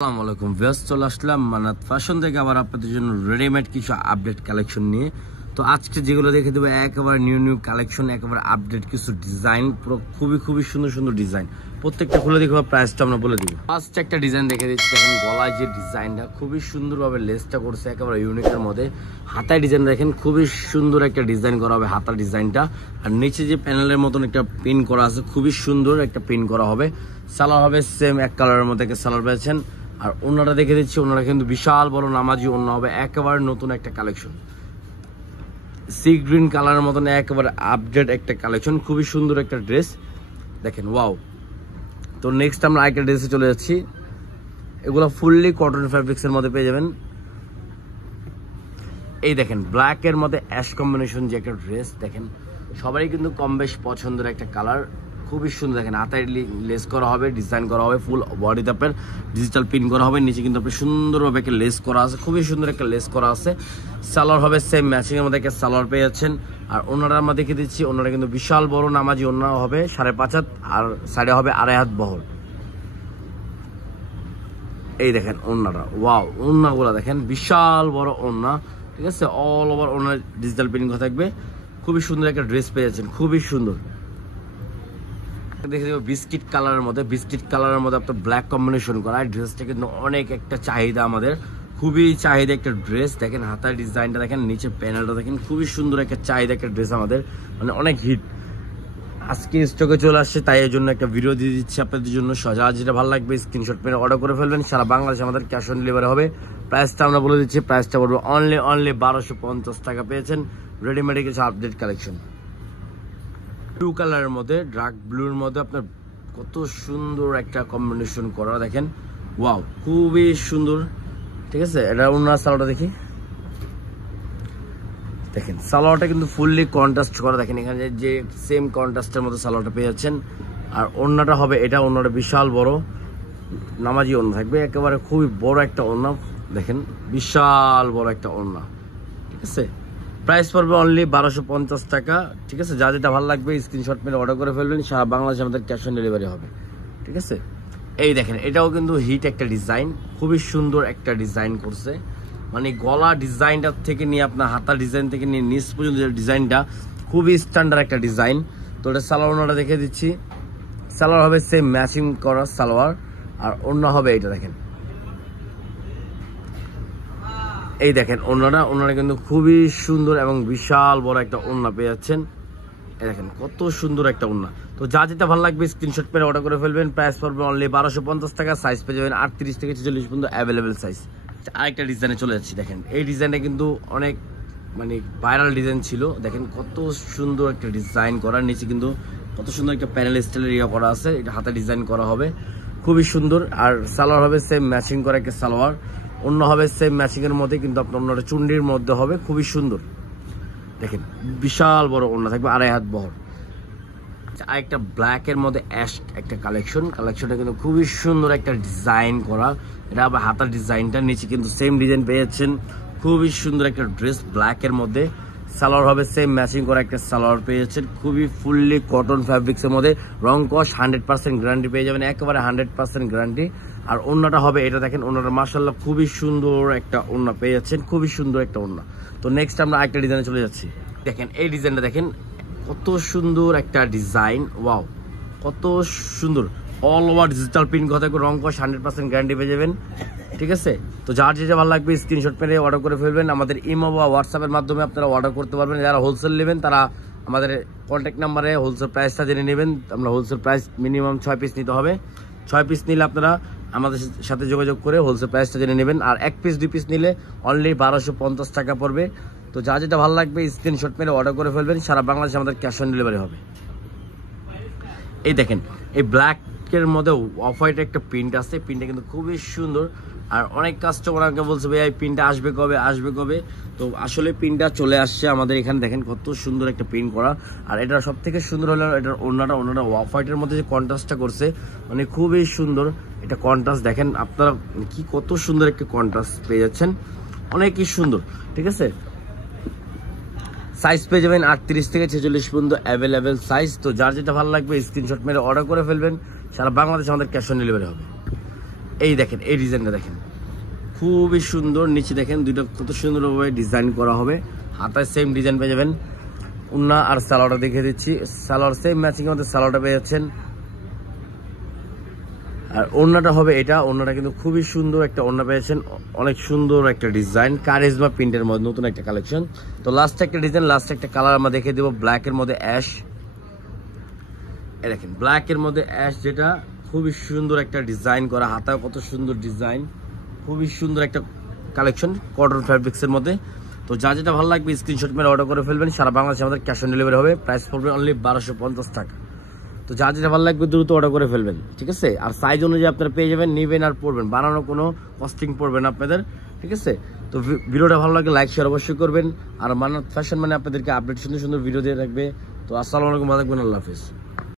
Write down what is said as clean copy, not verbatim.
আসসালামু আলাইকুম ভিউয়ার্স, চলে আসলাম মানাত ফ্যাশন থেকে আবার আপনাদের জন্য রেডিমেড কিছু আপডেট কালেকশন নিয়ে। তো আজকে যেগুলো দেখে দেবো একেবারে নিউ কালেকশন, একেবারে আপডেট কিছু ডিজাইন, পুরো খুবই সুন্দর ডিজাইন। প্রত্যেকটা খুলে দেখবো, প্রাইসটা আমরা বলে দিব। ফার্স্ট একটা ডিজাইন দেখে দিচ্ছি, দেখেন গলায় যে ডিজাইনটা খুবই সুন্দরভাবে লেসটা করছে, একেবারে ইউনিকের মধ্যে। হাতায় ডিজাইন দেখেন খুবই সুন্দর একটা ডিজাইন করা হবে হাতার ডিজাইনটা, আর নিচে যে প্যানেলের মতন একটা পিন করা আছে, খুবই সুন্দর একটা পিন করা হবে। সালোয়ার হবে সেম এক কালারের মধ্যে একটা সালোয়ার পেয়েছেন। আর ওনারা দেখে দিচ্ছি, ওনারা কিন্তু বিশাল বড় নামাজি ওনা হবে, একেবারে নতুন একটা কালেকশন, সি গ্রিন কালারের মতন একেবারে আপডেট একটা কালেকশন, খুবই সুন্দর একটা ড্রেস দেখেন, ওয়াও। তো নেক্সট আমরা আরেকটা ড্রেসে চলে যাচ্ছি। এগুলো ফুললি কটন ফ্যাব্রিক্সের মধ্যে পেয়ে যাবেন। এই দেখেন ব্ল্যাকের মধ্যে অ্যাশ কম্বিনেশন যে একটা ড্রেস, দেখেন সবাই কিন্তু কম বেশ পছন্দের একটা কালার, খুবই সুন্দর। দেখেন হাতায় লেস করা হবে, ডিজাইন করা হবে, ফুল বডিতে আপনার ডিজিটাল পিন করা হবে, নিচে কিন্তু আপনি সুন্দরভাবে একটা লেস করা আছে, খুবই সুন্দর একটা লেস করা আছে। সালোয়ার হবে সেম ম্যাচিংয়ের মধ্যে একটা সালোয়ার পেয়ে যাচ্ছেন। আর ওনারা আমরা দেখে দিচ্ছি, ওনারা কিন্তু বিশাল বড় নামাজি ওনা হবে, 5.5 হাত, আর সাইডে হবে 2.5 হাত বহর। এই দেখেন ওনারা, ওয়াও, ওনাগুলো দেখেন বিশাল বড় ওনা, ঠিক আছে, অল ওভার ওনার ডিজিটাল প্রিন্ট করা থাকবে। খুবই সুন্দর একটা ড্রেস পেয়ে যাচ্ছেন, খুবই সুন্দর। দেখে দেবো বিস্কিট কালারের মধ্যে, বিস্কিট কালারের মধ্যে আপনার ব্ল্যাক কম্বিনেশন করা। ড্রেসটা কিন্তু অনেক একটা চাহিদা আমাদের, খুবই চাহিদা একটা ড্রেস। দেখেন হাতার ডিজাইনটা দেখেন, নিচে প্যানেলটা দেখেন, খুবই সুন্দর একটা চাহিদা একটা ড্রেস আমাদের, মানে অনেক হিট। আজকে স্টকে চলে আসছে, তাই এই জন্য একটা ভিডিও দিয়ে দিচ্ছি আপনাদের জন্য। সজা যেটা ভালো লাগবে স্ক্রিনশট মেরে অর্ডার করে ফেলবেন, সারা বাংলাদেশে আমাদের ক্যাশ অন ডেলিভারি হবে। প্রাইসটা আমরা বলে দিচ্ছি, প্রাইসটা পড়বে অনলি 1250 টাকা। পেয়েছেন রেডিমেড কিছু আপডেট কালেকশন। ব্লু কালারের মধ্যে, ডার্ক ব্লুর মধ্যে আপনার কত সুন্দর একটা কম্বিনেশন করা, দেখেন ওয়াও, খুবই সুন্দর, ঠিক আছে। এটা ওনার সালোয়ারটা দেখি, দেখেন সালোয়ারটা কিন্তু ফুললি কন্ট্রাস্ট করা, দেখেন এখানে যে সেম কন্ট্রাস্টের মধ্যে সালোয়ারটা পেয়ে যাচ্ছেন। আর ওড়নাটা হবে এটা, ওড়নাটা বিশাল বড় নামাজি ওড়না থাকবে, একেবারে খুবই বড় একটা ওড়না, দেখেন বিশাল বড় একটা ওড়না, ঠিক আছে। প্রাইস পড়বে অনলি 1250 টাকা, ঠিক আছে। যা যেটা ভালো লাগবে স্ক্রিনশট মেরে অর্ডার করে ফেলবেন, সারা বাংলাদেশে আমাদের ক্যাশ অন ডেলিভারি হবে, ঠিক আছে। এই দেখেন এটাও কিন্তু হিট একটা ডিজাইন, খুবই সুন্দর একটা ডিজাইন করছে, মানে গলা ডিজাইনটা থেকে নিয়ে আপনার হাতা ডিজাইন থেকে নিয়ে নিচ পর্যন্ত ডিজাইনটা খুবই স্ট্যান্ডার্ড একটা ডিজাইন। তো এটা সালোয়ার ওনাটা দেখে দিচ্ছি, সালোয়ার হবে সেম ম্যাচিং করা সালোয়ার, আর ওড়না হবে এটা দেখেন। এই দেখেন ওনারা কিন্তু খুবই সুন্দর এবং বিশাল বড় একটা ওড়না পেয়ে যাচ্ছেন। এই দেখেন কত সুন্দর একটা ওড়না। তো যা যেটা ভালো লাগবে স্ক্রিনশট করে অর্ডার করে ফেলবেন। প্রাইস পড়বে অনলি 1250 টাকা। সাইজ পেয়ে যাবেন 38 থেকে 46 পর্যন্ত অ্যাভেলেবেল সাইজ। আরেকটা ডিজাইনে চলে যাচ্ছি, দেখেন এই ডিজাইনটা কিন্তু অনেক মানে ভাইরাল ডিজাইন ছিল, দেখেন কত সুন্দর একটা ডিজাইন করা, নিচে কিন্তু কত সুন্দর একটা প্যানেল স্টাইলের ইয়া করা আছে, এটা হাতে ডিজাইন করা হবে, খুবই সুন্দর। আর সালোয়ার হবে সেম ম্যাচিং করা একটা সালোয়ার, অন্য হবে সেম ম্যাচিং এর মধ্যে, কিন্তু আপনার অন্যটা চুন্ডির মধ্যে হবে, খুবই সুন্দর। দেখেন বিশাল বড় ওড়না থাকবে, 2.5 হাত বহর। আরেকটা ব্ল্যাকের মধ্যে অ্যাশ একটা কালেকশনটা কিন্তু খুবই সুন্দর একটা ডিজাইন করা, এটা আবার হাতার ডিজাইনটা, নিচে কিন্তু সেম ডিজাইন পেয়ে যাচ্ছেন, খুবই সুন্দর একটা ড্রেস ব্ল্যাকের মধ্যে। সালোয়ার হবে সেম ম্যাচিং করা একটা সালোয়ার পেয়ে যাচ্ছেন, খুবই ফুললি কটন ফ্যাব্রিক্সের মধ্যে, রং কস 100% গ্যারান্টি পেয়ে যাবেন, একেবারে 100% গ্যারান্টি। আর ওড়নাটা হবে এটা দেখেন, ওড়নাটা মাশাআল্লাহ খুবই সুন্দর একটা ওড়না পেয়ে যাচ্ছেন, খুবই সুন্দর একটা ওড়না। তো নেক্সট আমরা আরেকটা ডিজাইনে চলে যাচ্ছি। দেখেন এই ডিজাইনটা দেখেন কত সুন্দর একটা ডিজাইন, ওয়াও কত সুন্দর, অল ওভার ডিজিটাল প্রিন্ট কথা, রং কস 100% গ্যারান্টি পেয়ে যাবেন, ঠিক আছে। তো যার যেটা ভালো লাগবে স্ক্রিনশট মেরে অর্ডার করে ফেলবেন। আমাদের ইমো বা হোয়াটসঅ্যাপের মাধ্যমে আপনারা অর্ডার করতে পারবেন। যারা হোলসেল নেবেন তারা আমাদের কন্ট্যাক্ট নাম্বারে হোলসেল প্রাইসটা জেনে নেবেন। আমরা হোলসেল প্রাইস মিনিমাম 6 পিস নিতে হবে, 6 পিস নিলে আপনারা আমাদের সাথে যোগাযোগ করে হোলসেল প্রাইসটা জেনে নেবেন। আর 1 পিস 2 পিস নিলে অনলি 1250 টাকা পড়বে। তো যা যেটা ভালো লাগবে স্ক্রিনশট মেরে অর্ডার করে ফেলবেন, সারা বাংলাদেশে আমাদের ক্যাশ অন ডেলিভারি হবে। এই দেখেন এই ব্ল্যাকের মধ্যে অফ হোয়াইট একটা প্রিন্ট আছে, প্রিন্টটা কিন্তু খুবই সুন্দর। আর অনেক কাস্টমার আমাকে বলছে ভাই এই প্রিন্টটা আসবে কবে। তো আসলে প্রিন্টটা চলে আসছে আমাদের এখানে, দেখেন কত সুন্দর একটা প্রিন্ট করা। আর এটা সব থেকে সুন্দর হলো এটার ওড়নাটা অফ হোয়াইটের মধ্যে যে কন্ট্রাস্টটা করছে, মানে খুবই সুন্দর এটা কন্ট্রাস্ট। দেখেন আপনারা কি কত সুন্দর একটা কন্ট্রাস্ট পেয়ে যাচ্ছেন, অনেকই সুন্দর, ঠিক আছে। সাইজ পেয়ে যাবেন 38 থেকে 46 পর্যন্ত অ্যাভেলেবেল সাইজ। তো যার যেটা ভালো লাগবে স্ক্রিনশট মেরে অর্ডার করে ফেলবেন, সারা বাংলাদেশে আমাদের ক্যাশ অন ডেলিভারি হবে। এই দেখেন এই ডিজাইনটা দেখেন খুবই সুন্দর, নিচে দেখেন দুইটা কত সুন্দরভাবে ডিজাইন করা হবে, হাতায় সেম ডিজাইন পেয়ে যাবেন। উন্না আর সালোয়ারটা দেখে দিচ্ছি, সালোয়ার সেম ম্যাচিং এর মধ্যে সালোয়ারটা পেয়ে যাচ্ছেন। আর ওড়নাটা হবে এটা, ওড়নাটা কিন্তু খুবই সুন্দর একটা ওড়না পেয়েছেন, অনেক সুন্দর একটা ডিজাইন, কারিজমা প্রিন্টের মধ্যে নতুন একটা কালেকশন। তো লাস্ট একটা ডিজাইন, লাস্ট একটা কালার আমরা দেখে দেবো, ব্ল্যাক এর মধ্যে অ্যাশ। এই দেখেন ব্ল্যাক এর মধ্যে অ্যাশ, যেটা খুবই সুন্দর একটা ডিজাইন করা, হাতা কত সুন্দর ডিজাইন, খুবই সুন্দর একটা কালেকশন কটন ফ্যাব্রিক্স এর মধ্যে। তো যা যেটা ভালো লাগবে স্ক্রিনশট মেরে অর্ডার করে ফেলবেন, সারা বাংলাদেশে আমাদের ক্যাশ অন ডেলিভারি হবে, প্রাইস পড়বে অনলি 1250 টাকা। তো যা যেটা ভালো লাগবে দ্রুত অর্ডার করে ফেলবেন, ঠিক আছে? আর সাইজ অনুযায়ী আপনারা পেয়ে যাবেন, নেবেন আর পড়বেন, বানানো কোনো কস্টিং পড়বে না আপনাদের, ঠিক আছে? তো ভিডিওটা ভালো লাগলে লাইক শেয়ার অবশ্যই করবেন। আর মান্নাত ফ্যাশন মানে আপনাদেরকে আপডেট সুন্দর সুন্দর ভিডিও দিয়ে রাখবে। তো আসসালামু আলাইকুম, ভালো থাকবেন, আল্লাহ হাফেজ।